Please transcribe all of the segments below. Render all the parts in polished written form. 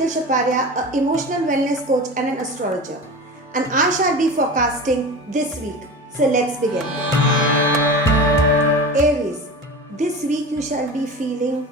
Sheetal Shaparia, an emotional wellness coach and an astrologer. And I shall be forecasting this week. So let's begin. Aries, this week you shall be feeling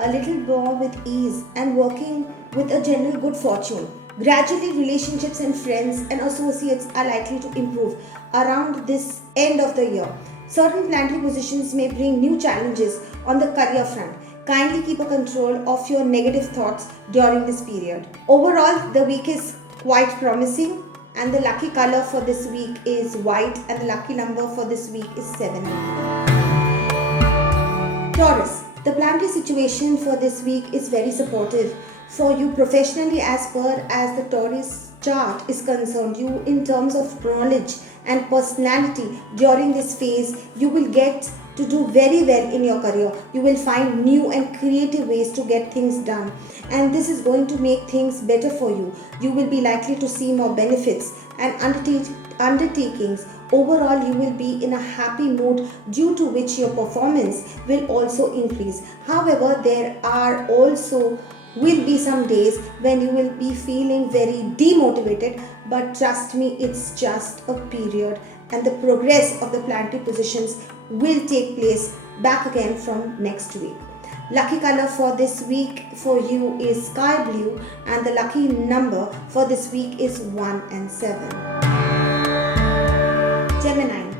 a little more with ease and working with a general good fortune. Gradually, relationships and friends and associates are likely to improve around this end of the year. Certain planetary positions may bring new challenges on the career front. Kindly keep a control of your negative thoughts during this period. Overall, the week is quite promising, and the lucky color for this week is white, and the lucky number for this week is 7. Taurus, the planetary situation for this week is very supportive for you professionally as per as the Taurus chart is concerned. You in terms of knowledge and personality during this phase, you will get to do very well in your career. You will find new and creative ways to get things done, and this is going to make things better for you. You will be likely to see more benefits and undertakings. Overall, you will be in a happy mood, due to which your performance will also increase. However, there are also will be some days when you will be feeling very demotivated, but trust me, it's just a period, and the progress of the planetary positions will take place back again from next week. Lucky color for this week for you is sky blue, and the lucky number for this week is 1 and 7. Gemini,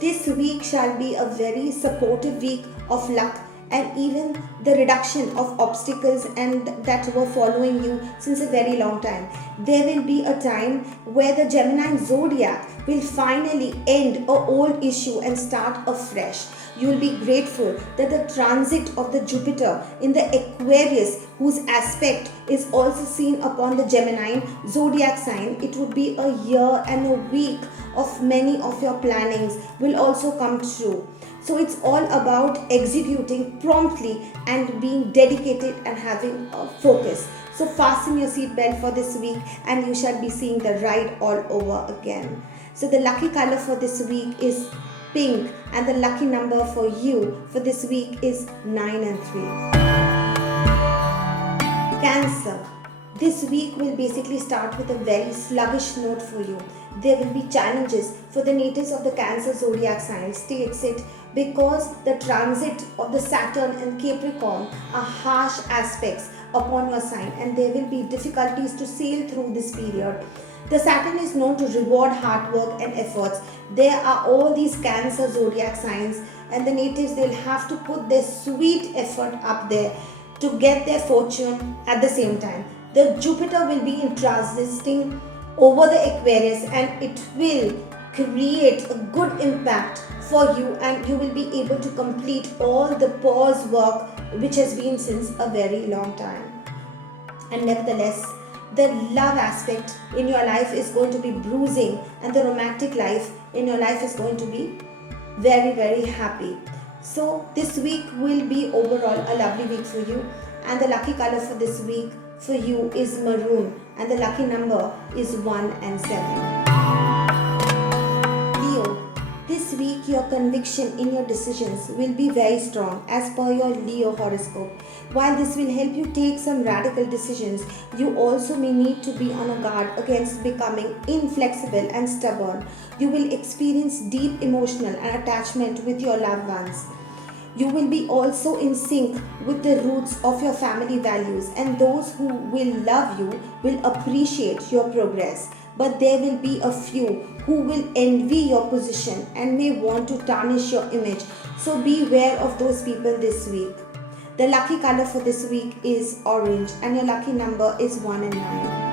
this week shall be a very supportive week of luck and even the reduction of obstacles and that were following you since a very long time. There will be a time where the Gemini zodiac will finally end an old issue and start afresh. You will be grateful that the transit of the Jupiter in the Aquarius, whose aspect is also seen upon the Gemini zodiac sign, it would be a year and a week of many of your plannings will also come true. So it's all about executing promptly and being dedicated and having a focus. So fasten your seatbelt for this week, and you shall be seeing the ride all over again. So the lucky color for this week is pink, and the lucky number for you for this week is 9 and 3. Cancer, this week will basically start with a very sluggish note for you. There will be challenges for the natives of the Cancer zodiac sign. States it because the transit of the Saturn and Capricorn are harsh aspects upon your sign, and there will be difficulties to sail through this period. The Saturn is known to reward hard work and efforts. There are all these Cancer zodiac signs, and the natives, they'll have to put their sweet effort up there to get their fortune at the same time. The Jupiter will be in transiting over the Aquarius, and it will create a good impact for you, and you will be able to complete all the pause work which has been since a very long time. And nevertheless, the love aspect in your life is going to be bruising, and the romantic life in your life is going to be very, very happy. So this week will be overall a lovely week for you, and the lucky color for this week for you is maroon, and the lucky number is 1 and 7. Leo, this week your conviction in your decisions will be very strong as per your Leo horoscope. While this will help you take some radical decisions, you also may need to be on a guard against becoming inflexible and stubborn. You will experience deep emotional and attachment with your loved ones. You will be also in sync with the roots of your family values, and those who will love you will appreciate your progress. But there will be a few who will envy your position and may want to tarnish your image. So beware of those people this week. The lucky color for this week is orange, and your lucky number is 1 and 9.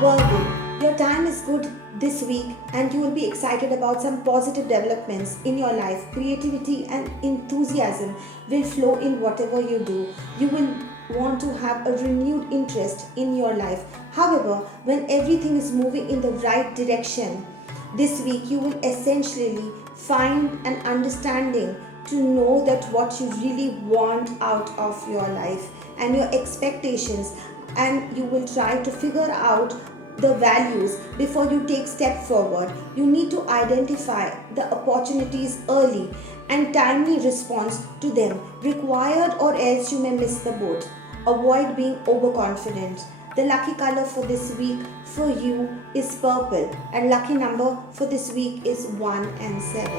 Virgo, your time is good this week, and you will be excited about some positive developments in your life. Creativity and enthusiasm will flow in whatever you do. You will want to have a renewed interest in your life. However, when everything is moving in the right direction, this week you will essentially find an understanding to know that what you really want out of your life and your expectations, and you will try to figure out the values before you take step forward. You need to identify the opportunities early and timely response to them required, or else you may miss the boat. Avoid being overconfident. The lucky color for this week for you is purple, and lucky number for this week is 1 and 7.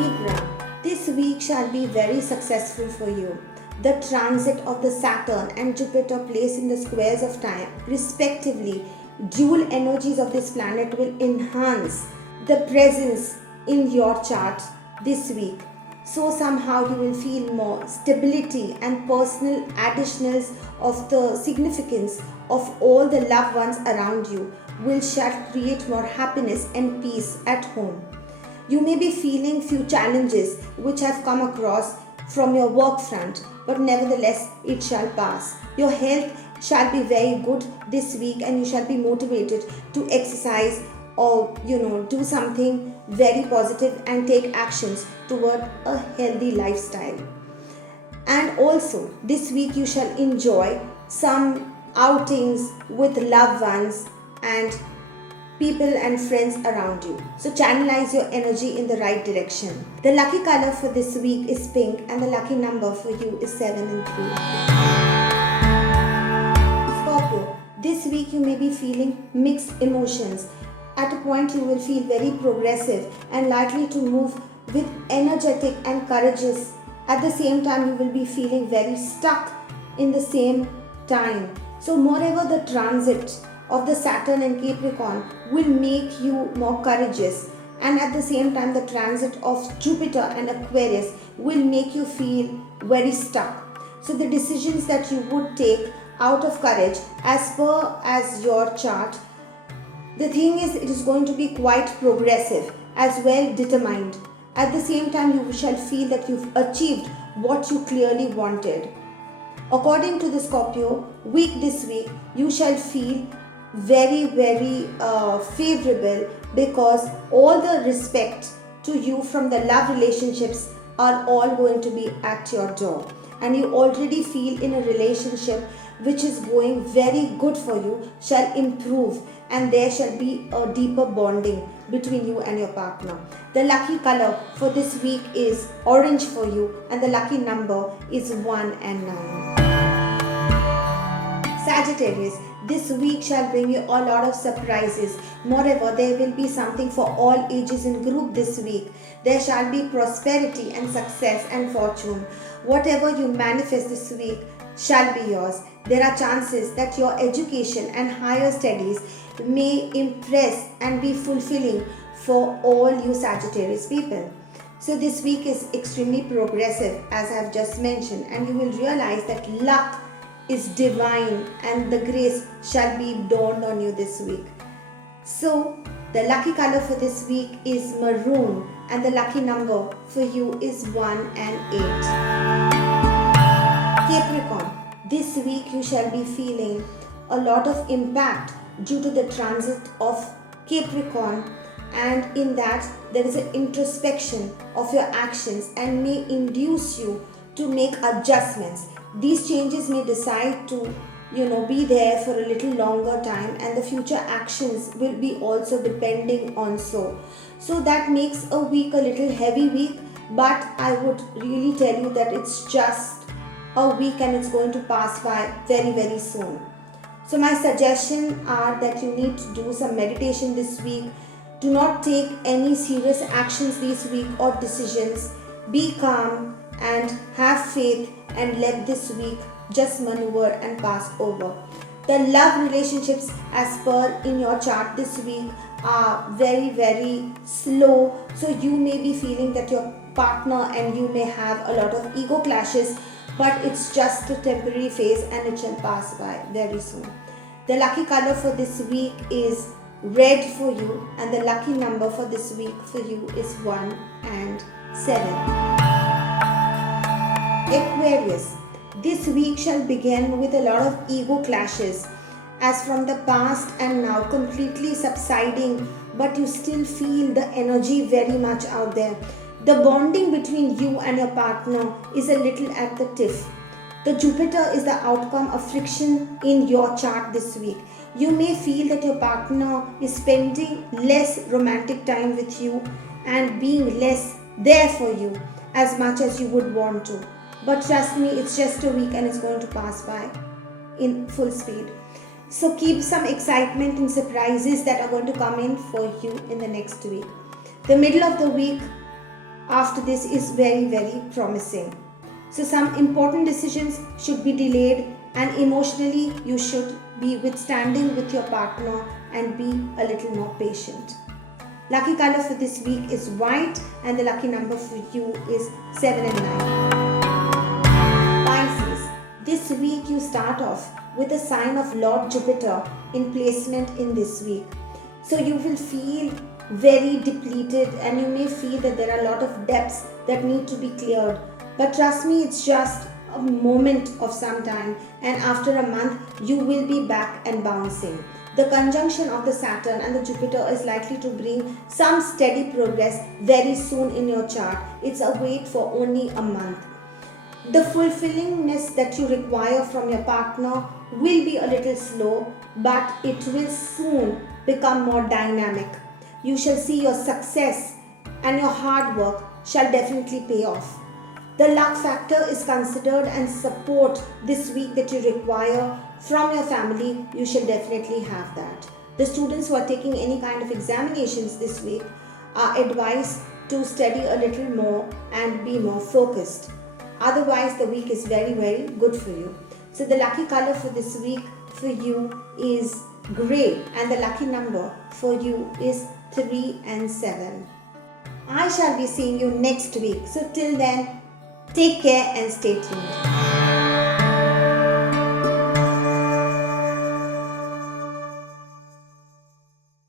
Libra, this week shall be very successful for you. The transit of the Saturn and Jupiter placed in the squares of time, respectively, dual energies of this planet will enhance the presence in your chart this week. So somehow you will feel more stability and personal additionals of the significance of all the loved ones around you will shall create more happiness and peace at home. You may be feeling few challenges which have come across from your work front, but nevertheless it shall pass. Your health shall be very good this week, and you shall be motivated to exercise or do something very positive and take actions toward a healthy lifestyle. And also this week you shall enjoy some outings with loved ones and people and friends around you. So channelize your energy in the right direction. The lucky color for this week is pink, and the lucky number for you is 7 and 3. Scorpio, this week you may be feeling mixed emotions. At a point you will feel very progressive and likely to move with energetic and courageous. At the same time you will be feeling very stuck in the same time. So moreover, the transit of the Saturn and Capricorn will make you more courageous, and at the same time the transit of Jupiter and Aquarius will make you feel very stuck. So the decisions that you would take out of courage as per as your chart, the thing is, it is going to be quite progressive as well determined. At the same time you shall feel that you've achieved what you clearly wanted. According to the Scorpio week this week, you shall feel very favorable, because all the respect to you from the love relationships are all going to be at your door, and you already feel in a relationship which is going very good for you shall improve, and there shall be a deeper bonding between you and your partner. The lucky color for this week is orange for you, and the lucky number is 1 and 9. Sagittarius, this week shall bring you a lot of surprises. Moreover, there will be something for all ages in group this week. There shall be prosperity and success and fortune. Whatever you manifest this week shall be yours. There are chances that your education and higher studies may impress and be fulfilling for all you Sagittarius people. So this week is extremely progressive, as I have just mentioned, and you will realize that luck is divine and the grace shall be dawned on you this week. So the lucky color for this week is maroon, and the lucky number for you is 1 and 8. Capricorn, this week you shall be feeling a lot of impact due to the transit of Capricorn, and in that there is an introspection of your actions and may induce you to make adjustments. These changes may decide to be there for a little longer time, and the future actions will be also depending on so that makes a week a little heavy week, but I would really tell you that it's just a week and it's going to pass by very soon. So my suggestion are that you need to do some meditation this week. Do not take any serious actions this week or decisions. Be calm and have faith, and let this week just maneuver and pass over. The love relationships as per in your chart this week are very slow, so you may be feeling that your partner and you may have a lot of ego clashes, but it's just a temporary phase and it shall pass by very soon. The lucky color for this week is red for you, and the lucky number for this week for you is 1 and 7. Aquarius, this week shall begin with a lot of ego clashes as from the past and now completely subsiding, but you still feel the energy very much out there. The bonding between you and your partner is a little at the tiff. The Jupiter is the outcome of friction in your chart this week. You may feel that your partner is spending less romantic time with you and being less there for you as much as you would want to. but trust me, it's just a week and it's going to pass by in full speed. So keep some excitement and surprises that are going to come in for you in the next week. The middle of the week after this is very, very promising. So some important decisions should be delayed, and emotionally you should be withstanding with your partner and be a little more patient. Lucky color for this week is white, and the lucky number for you is 7 and 9. Pisces, this week you start off with a sign of Lord Jupiter in placement in this week. So you will feel very depleted, and you may feel that there are a lot of depths that need to be cleared. But trust me, it's just a moment of some time, and after a month you will be back and bouncing. The conjunction of the Saturn and the Jupiter is likely to bring some steady progress very soon in your chart. It's a wait for only a month. The fulfillingness that you require from your partner will be a little slow, but it will soon become more dynamic. You shall see your success, and your hard work shall definitely pay off. The luck factor is considered, and support this week that you require from your family, you shall definitely have that. The students who are taking any kind of examinations this week are advised to study a little more and be more focused. Otherwise, the week is very, very good for you. So the lucky color for this week for you is grey, and the lucky number for you is 3 and 7. I shall be seeing you next week. So till then, take care and stay tuned.